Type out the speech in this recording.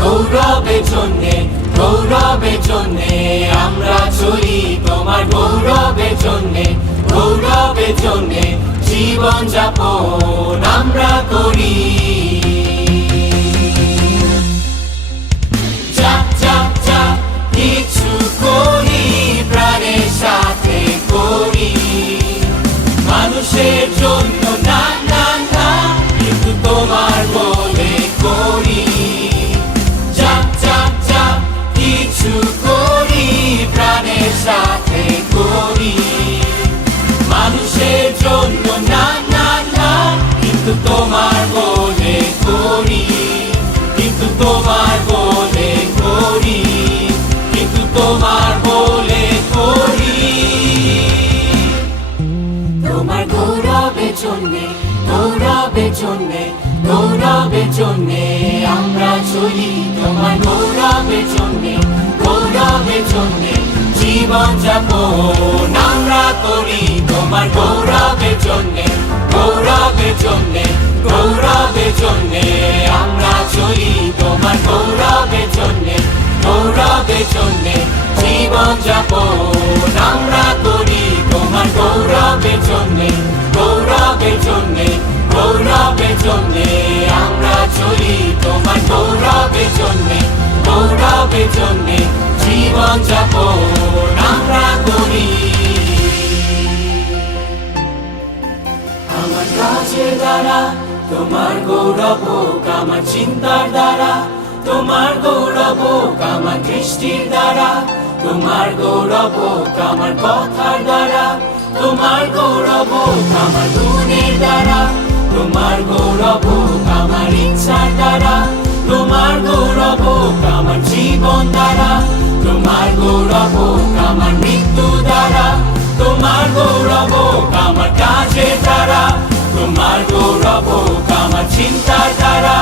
গৌরবের জন্যে, গৌরবের জন্যে আমরা চলি তোমার গৌরবের জন্যে, গৌরবের জন্যে জীবন যাপন আমরা করি। যা যা যা কিছু করি প্রাণের সাথে করি, মানুষের জন্য না না না, কিন্তু তোমার বলে করি। যা যা যা কিছু করি প্রাণের সাথে করি, মানুষের জন্য না না না, কিন্তু তোমার বলে করি, কিন্তু তোমার বলে করি, কিন্তু তোমার বলে করি। তোমার গৌরবের জন্যে, গৌরবের জন্যে, গৌরবের জন্যে আমরা চলি তোমার গৌরবের জন্যে, গৌরবের জন্যে জীবন যাপন আমরা করি তোমার গৌরবের জন্যে, গৌরবের জন্যে, গৌরবের জন্যে আমরা চলি তোমার গৌরবের জন্যে, গৌরবের জন্যে জীবন যাপন আমরা করি তোমার গৌরবের জন্যে, গৌরবের জন্যে, গৌরবের জন্যে আমরা চলি তোমার গৌরবের জন্যে, গৌরবের জন্যে জীবন যাপন আমরা করি। আমার কাজের দ্বারা তোমার গৌরব হোক, আমার চিন্তার দ্বারা তোমার গৌরব হোক, আমার দৃষ্টির দ্বারা তোমার গৌরব হোক, আমার কথার দ্বারা তোমার গৌরব হোক, আমার গুণের দ্বারা তোমার গৌরব হোক, আমার ইচ্ছার দ্বারা তোমার গৌরব হোক, আমার জীবন দ্বারা তোমার গৌরব হোক, আমার মৃত্যু দ্বারা তোমার গৌরব হোক, আমার কাজের দ্বারা তোমার গৌরব হোক, আমার চিন্তার দ্বারা